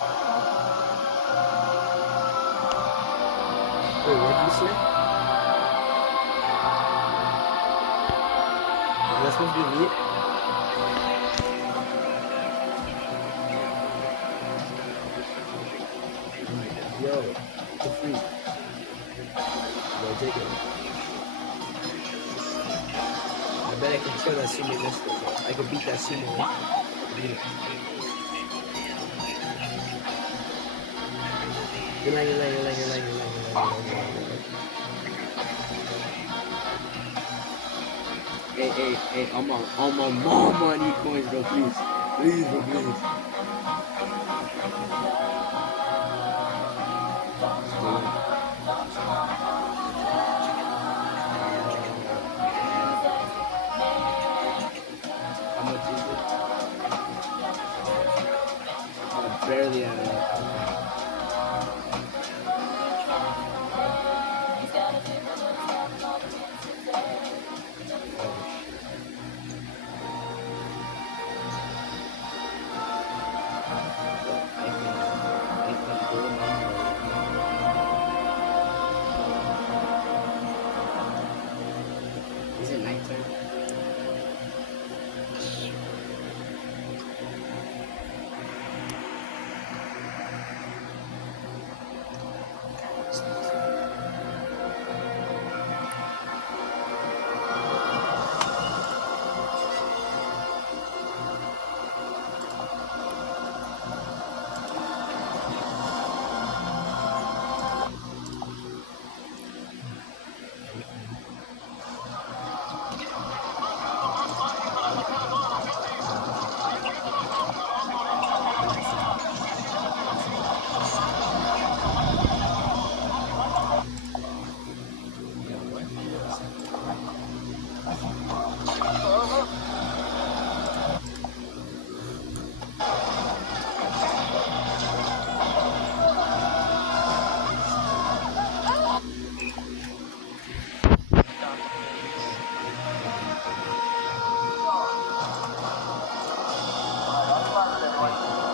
Wait, what did you say? Is that supposed to be meat? Yo, the free. Yo, take it. I bet I can kill that sumo yesterday. I can beat that sumo. Beat it. You're lying. Hey, on my mama, I need coins, bro, please. Please, bro, please. How much is it? Oh, barely out of that. Is it nighttime?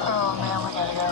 Oh man, we gotta go.